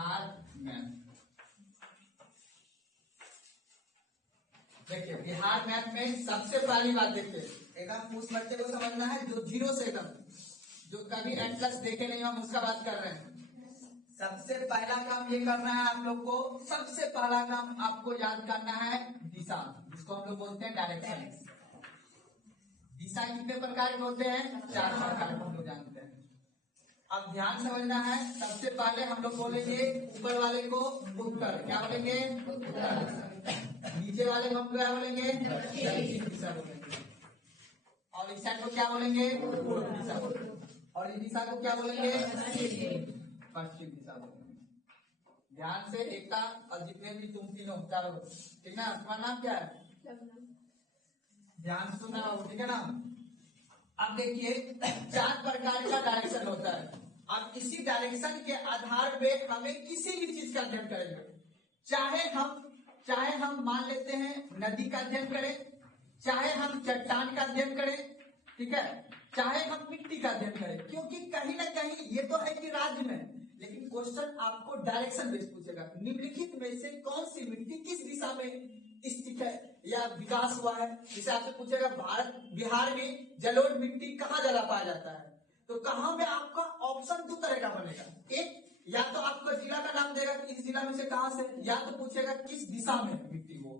Bihar math. देखिए Bihar math में सबसे पहली बात देखिए, एकदम उस बच्चे को समझना है जो जीरो से एकदम, जो कभी एटलस देखे नहीं हम उसका बात कर रहे हैं। सबसे पहला काम ये करना है आप लोग को, सबसे पहला काम आपको याद करना है दिशा, जिसको हम लोग बोलते हैं डायरेक्शन। दिशा कितने प्रकार के होते हैं? 4 प्रकार के हम लोग जानते हैं। अब ध्यान समझना है, सबसे पहले हम लोग बोलेंगे ऊपर वाले को उत्तर, क्या बोलेंगे? उत्तर। नीचे वाले को हम क्या बोलेंगे? दक्षिण दिशा बोलेंगे। और इस साइड को क्या बोलेंगे? पूर्व दिशा बोलेंगे। और इस दिशा को क्या बोलेंगे? पश्चिम दिशा बोलेंगे। ध्यान से एकता और जितने भी तुम तीनों चारों, ठीक है? तुम्हारा नाम क्या है? ध्यान सुनना हो, ठीक है ना? अब देखिए 4 प्रकार का डायरेक्शन होता है। अब इसी डायरेक्शन के आधार पे हमें किसी भी चीज का अध्ययन करेंगे, चाहे हम मान लेते हैं नदी का अध्ययन करें, चाहे हम चट्टान का अध्ययन करें, ठीक है, चाहे हम मिट्टी का अध्ययन करें, क्योंकि कहीं ना कहीं ये तो है कि राज्य में, लेकिन क्वेश्चन आपको डायरेक्शन बेस्ड पूछेगा। निम्नलिखित में से कौन सी मिट्टी किस दिशा में स्थित है या विकास हुआ है? जैसे आपसे पूछेगा बिहार में जलोढ़ मिट्टी कहाँ ज्यादा पाया जाता है, तो कहाँ में आपका ऑप्शन 2 तरह का बनेगा। एक, या तो आपको जिला का नाम देगा कि इस जिला में से कहां से, या तो पूछेगा किस दिशा में मिट्टी हो।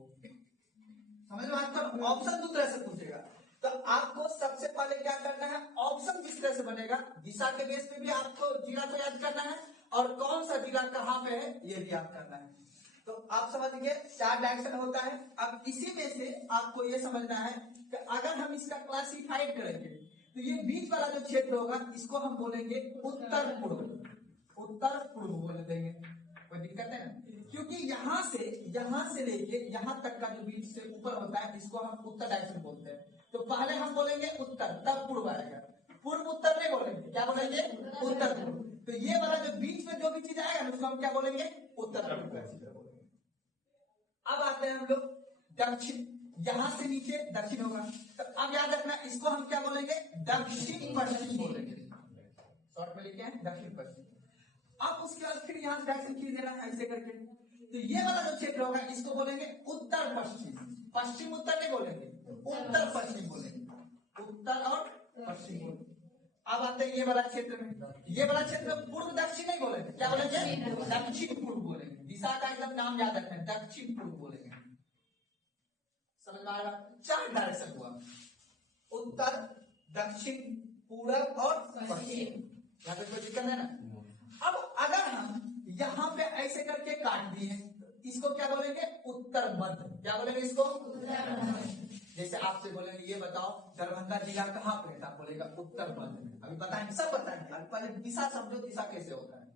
समझ में आता है? ऑप्शन 2 तरह से पूछेगा। तो आपको सबसे पहले क्या करना है, ऑप्शन किस तरह से बनेगा, दिशा के बेस पे भी आपको जिला को याद करना है, और कौन सा जिला कहाँ पे है ये भी याद करना है। तो आप समझ गए 4 डायरेक्शन होता है। अब इसी में से आपको ये समझना है कि अगर हम इसका क्लासिफाइड करेंगे तो ये बीच वाला जो क्षेत्र होगा इसको हम बोलेंगे उत्तर पूर्व। उत्तर पूर्व बोल देंगे, कोई दिक्कत है ना? क्योंकि यहाँ से लेके यहाँ तक का जो बीच से ऊपर होता है इसको हम उत्तर डायरेक्शन बोलते हैं। तो पहले हम बोलेंगे उत्तर, तब पूर्व आएगा। पूर्व उत्तर नहीं बोलेंगे, क्या बोलेंगे? उत्तर पूर्व। तो ये वाला जो बीच में जो भी चीज आएगा उसको हम क्या बोलेंगे? उत्तर पूर्व। अब आते हैं हम लोग दक्षिण, यहां से नीचे दक्षिण होगा। तो अब याद रखना इसको हम क्या बोलेंगे? दक्षिण पश्चिम बोलेंगे। शॉर्ट में लिखे हैं दक्षिण पश्चिम। अब उसके बाद फिर यहां से डायरेक्शन खींच देना है ऐसे करके। तो ये वाला जो क्षेत्र होगा इसको बोलेंगे उत्तर पश्चिम। पश्चिम उत्तर नहीं बोलेंगे, उत्तर पश्चिम बोलेंगे। उत्तर और पश्चिम बोलेंगे। अब आते हैं ये वाला क्षेत्र में, ये वाला क्षेत्र पूर्व दक्षिण नहीं बोलेंगे, क्या बोलेंगे? दक्षिण पूर्व बोलेंगे। दिशा का एकदम नाम याद रखना है, दक्षिण पूर्व बोलेंगे। समझ में आएगा? 4 डायरेक्शन हुआ, उत्तर, दक्षिण, पूर्व और पश्चिम। यहाँ पे कोई दिक्कत है ना? अब अगर हम यहाँ पे ऐसे करके काट दिए, इसको क्या बोलेंगे? उत्तर मध्य। क्या बोलेंगे इसको? उत्तर मध्य। जैसे आपसे बोलेंगे ये बताओ दरभंगा जिला कहाँ पे है, आप बोलेगा उत्तर मध्य में। अभी बताएंगे, सब बताएंगे। अभी पहले दिशा समझो, दिशा कैसे होता है।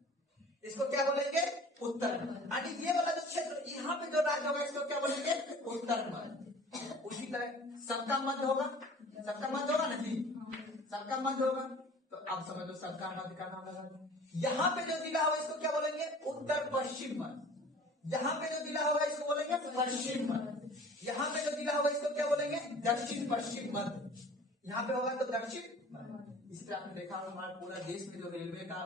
इसको क्या बोलेंगे? उत्तर मध्य। ये वाला जो क्षेत्र यहाँ पे जो राज्य होगा इसको क्या बोलेंगे? उत्तर मध्य। उसी तरह सबका मध्य होगा, सबका मध्य होगा ना जी, सबका मध्य होगा। तो अब समझो सबका मध्य का नाम लगा। यहाँ पे जो जिला होगा इसको क्या बोलेंगे? उत्तर पश्चिम मध्य। यहाँ पे जो जिला होगा इसको बोलेंगे पश्चिम मध्य। यहाँ पे जो जिला होगा इसको क्या बोलेंगे? दक्षिण पश्चिम मध्य। यहाँ पे होगा तो दक्षिण मध्य। इसलिए आपने देखा हमारे पूरा देश में जो रेलवे का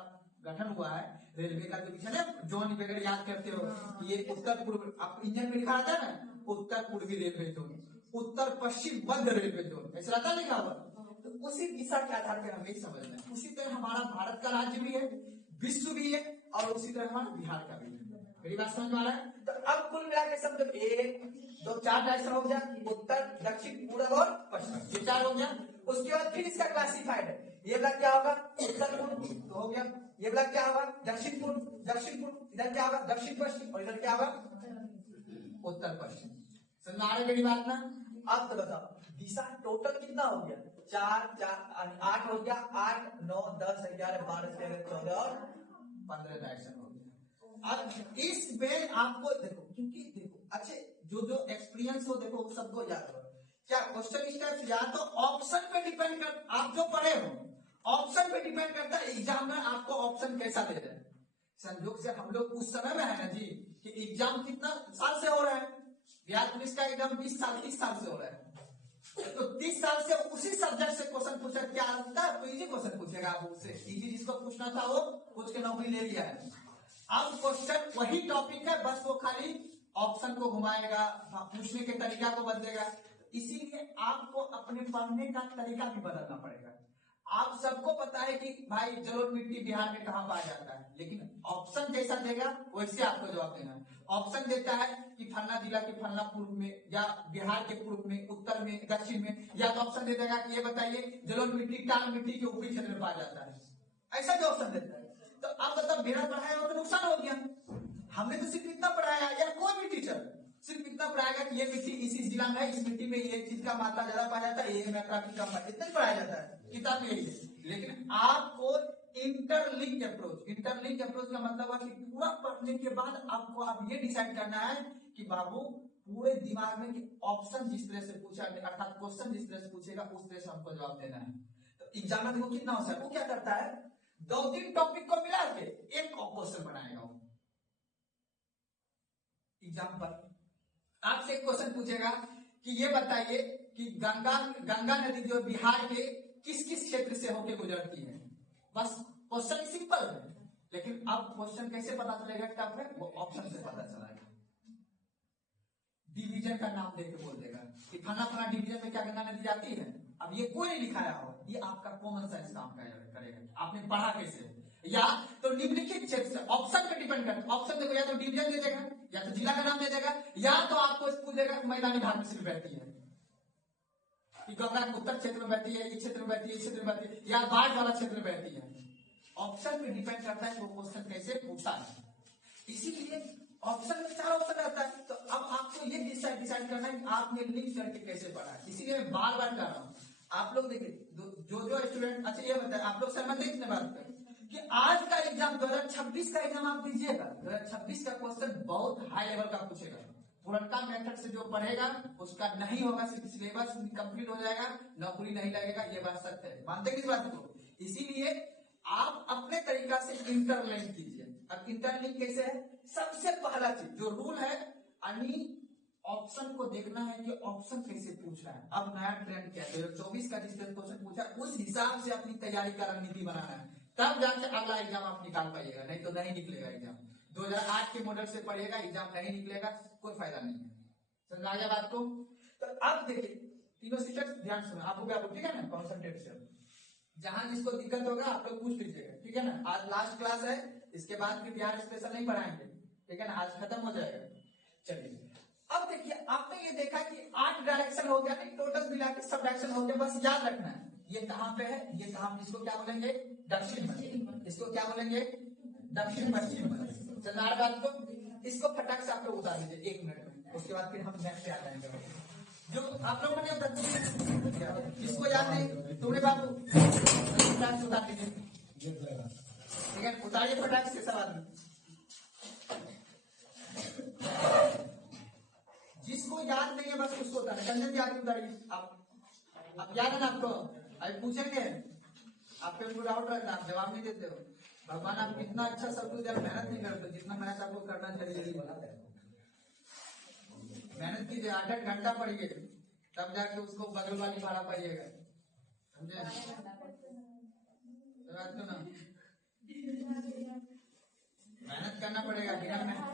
गठन हुआ है, रेलवे का जो पीछे ना जोन वगैरह याद करते हो कि ये उत्तर पूर्व, आप इंजन में लिखा रहता है ना उत्तर पूर्वी रेलवे जोन, उत्तर पश्चिम मध्य रेलवे जोन, ऐसा रहता लिखा हुआ। तो उसी दिशा के आधार पर हमें समझना है। उसी तरह हमारा भारत का राज्य भी है, विश्व भी है, और उसी तरह हमारा बिहार का भी है। मेरी बात समझ में आ रहा है? तो अब कुल मिला के समझो 1 2 4 डायरेक्शन हो गया, उत्तर, दक्षिण, पूर्व और पश्चिम, ये 4 हो गया। उसके बाद फिर इसका क्लासिफाइड है, ये वाला क्या होगा? उत्तर पूर्व तो हो गया। ये वाला क्या होगा? दक्षिण पूर्व, दक्षिण पूर्व। इधर क्या होगा? दक्षिण पश्चिम। और इधर क्या होगा? उत्तर पश्चिम। समझ आ रही मेरी बात ना? अब तो बताओ दिशा टोटल कितना हो गया? 4 8 हो गया। 8 9 10 11 12 13 14 और 15 डायरेक्शन हो गया। अब इसमें आपको देखो, क्योंकि देखो अच्छे जो एक्सपीरियंस हो, देखो सबको याद हो क्या क्वेश्चन स्टेप, या तो ऑप्शन पे डिपेंड कर, आप जो पढ़े हो ऑप्शन पे डिपेंड करता है एग्जाम में आपको ऑप्शन कैसा दे रहे हैं। संयोग से हम लोग उस समय में है ना जी कि एग्जाम कितना साल से हो रहा है, बिहार पुलिस का एग्जाम 20 साल 30 साल से हो रहा है। तो 30 साल से उसी सब्जेक्ट से क्वेश्चन पूछा, क्या होता है? तो इजी क्वेश्चन पूछेगा आप उससे, इजी जिसको पूछना था वो पूछ के नौकरी ले लिया है। अब क्वेश्चन वही टॉपिक है, बस वो खाली ऑप्शन को घुमाएगा, पूछने के तरीका को बदलेगा। इसीलिए आपको अपने पढ़ने का तरीका भी बदलना पड़ेगा। आप सबको पता है कि भाई जलोढ़ मिट्टी बिहार में कहां पाया जाता है, लेकिन ऑप्शन जैसा देगा वैसे आपको जवाब देना है। ऑप्शन देता है कि फलना जिला के फलना पूर्व में, या बिहार के पूर्व में, उत्तर में, दक्षिण में, या तो ऑप्शन दे देगा कि ये बताइए जलोढ़ मिट्टी टाल मिट्टी के ऊपरी क्षेत्र में पाया जाता है, ऐसा जो ऑप्शन देता है। तो अब मतलब बिना पढ़ाया हो तो नुकसान हो गया। हमने तो सिर्फ इतना पढ़ाया, या कोई भी टीचर सिर्फ इतना पढ़ाएगा कि ये मिट्टी इसी जिला में है, इस मिट्टी में ये चीज का मात्रा ज्यादा पाया जाता है, ये मात्रा की कम, इतना ही पढ़ाया जाता है किताब में यही है। लेकिन आपको इंटरलिंक अप्रोच का मतलब है कि पूरा पढ़ने के बाद आपको अब ये डिसाइड करना है कि बाबू पूरे दिमाग में कि ऑप्शन जिस तरह से पूछा, अर्थात क्वेश्चन जिस तरह से पूछेगा उस तरह से हमको जवाब देना है। तो एग्जाम देखो कितना होता है, वो क्या करता है 2-3 टॉपिक को मिला के एक क्वेश्चन बनाएगा। एग्जाम्पल, आपसे एक क्वेश्चन पूछेगा कि ये बताइए कि गंगा नदी जो बिहार के किस किस क्षेत्र से होकर गुजरती है। बस क्वेश्चन सिंपल है, लेकिन अब क्वेश्चन कैसे पता चलेगा टफ है, वो ऑप्शन से पता चलेगा। डिवीजन का नाम देकर बोल देगा कि फला डिवीजन में क्या गंगा नदी जाती है। अब ये कोई नहीं लिखाया हो, ये आपका कॉमन सेंस काम करेगा, आपने पढ़ा कैसे। या तो निम्नलिखित क्षेत्र से, ऑप्शन पे डिपेंड करता है। ऑप्शन देखो, या तो डिवीजन दे देगा, या तो जिला का नाम दे देगा, या तो आपको पूछेगा मैदानी भाग में सिर्फ बहती है कि गंगा उत्तर क्षेत्र में बहती है, इस क्षेत्र में बहती है, इस क्षेत्र में बहती है, या बाढ़ वाला क्षेत्र में बहती है। ऑप्शन पे डिपेंड करता है वो क्वेश्चन कैसे पूछा है। इसीलिए ऑप्शन में 4 ऑप्शन रहता है। तो अब आपको ये डिसाइड करना है कि आपने लिंक करके कैसे पढ़ा है। इसीलिए मैं बार बार कर रहा हूँ, आप लोग देखिए जो स्टूडेंट, अच्छा ये बताए आप लोग सहमत है इतने बात पर कि आज का एग्जाम 2026 का एग्जाम आप दीजिएगा, 2026 का क्वेश्चन बहुत हाई लेवल का पूछेगा। पुरनका मेथड से जो पढ़ेगा उसका नहीं होगा, सिर्फ सिलेबस कंप्लीट हो जाएगा, नौकरी नहीं लगेगा, ये बात सत्य है। मानते हैं इस बात को। इसीलिए आप अपने तरीका से इंटरलिंक कीजिए। अब इंटरलिंक कैसे है, सबसे पहला चीज जो रूल है, ऑप्शन को देखना है कि ऑप्शन कैसे पूछ रहा है। अब नया ट्रेंड क्या है, 2024 का जिस क्वेश्चन पूछा उस हिसाब से अपनी तैयारी का रणनीति बनाना है, तब जाकर अगला एग्जाम आप निकाल पाइएगा, नहीं तो नहीं निकलेगा एग्जाम। 2008 के मॉडल से पढ़िएगा, एग्जाम नहीं निकलेगा, कोई फायदा नहीं है। समझ आ गया बात को। तो अब देखिए तीनों स्टेप्स ध्यान सुनो, आपको ठीक है ना, कॉन्सेंट्रेशन। जहां जिसको दिक्कत होगा आप लोग पूछ लीजिएगा, ठीक है ना। आज लास्ट क्लास है, इसके बाद फिर बिहार स्पेशल नहीं पढ़ाएंगे, ठीक है ना, आज खत्म हो जाएगा। चलिए अब देखिए, आपने ये देखा कि 8 डायरेक्शन हो गया, टोटल मिला के सब डायरेक्शन हो गया। बस याद रखना है ये कहां पे है, ये कहां, इसको क्या बोलेंगे दक्षिण पश्चिम, इसको क्या बोलेंगे दक्षिण पश्चिम। चल रहा बात को, इसको फटाक से आप लोग उतार लीजिए 1 मिनट में, उसके बाद फिर हम नेक्स्ट पे आ जाएंगे। जो आप लोगों ने दक्षिण, इसको याद नहीं तुमने बाबू, फटाक से उतार लीजिए, ठीक है, उतारिए फटाक से सब आदमी। जिसको याद नहीं है बस उसको उतारे, कंजन याद उतारिए। आप याद है ना आपको, अभी पूछेंगे आप पे डाउट रहता है, आप जवाब नहीं देते हो। भगवान आप कितना अच्छा सब कुछ मेहनत नहीं करते, जितना मेहनत आपको करना चाहिए। मेहनत कीजिए, 8 घंटा पढ़िए, तब जाके उसको बगल वाली भाड़ा पाइएगा, समझे बात को ना। मेहनत करना पड़ेगा, बिना मेहनत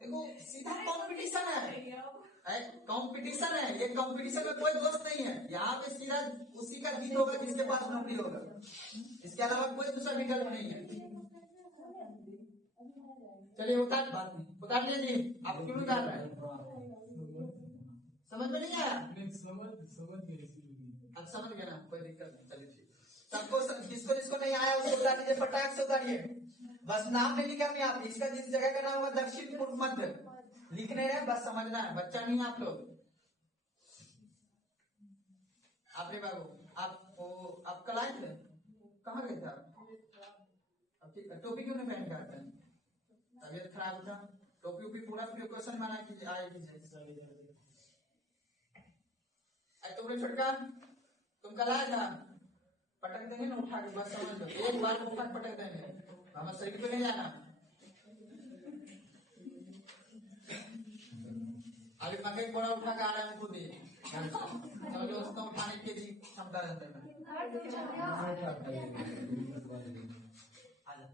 देखो सीधा कंपटीशन है, कंपटीशन है, ये कंपटीशन में कोई दोस्त नहीं है। यहाँ पे सीधा उसी का जीत होगा जिसके पास नौकरी होगा, इसके अलावा कोई दूसरा विकल्प नहीं है। चलिए उतार, बात नहीं उतार लीजिए, आप क्यों उतार रहे हैं, समझ में नहीं आया, अब समझ गया ना, कोई दिक्कत नहीं। चलिए सबको, जिसको नहीं आया उसको उतार लीजिए, फटाक से उतारिए। बस नाम नहीं लिखा नहीं आप, इसका जिस जगह का नाम होगा दक्षिण पूर्व मध्य लिखने रहे, बस समझना है, बच्चा नहीं आप लोग। आप रे बाबू, आप कल आए थे, कहाँ गए थे आप, टोपी क्यों नहीं पहन के आते हैं, तबियत खराब था, टोपी उपी पूरा प्रिकॉशन माना कीजिए, आए कीजिए। तुमने छोटका, तुम कल आया था, पटक देंगे ना उठा के, बस समझ लो, एक बार उठा के पटक देंगे, हमारे शरीर पे नहीं जाना। अभी मकई बड़ा उठा के आ रहा है खुद ही, चलो उसको उठाने की क्षमता रहता है।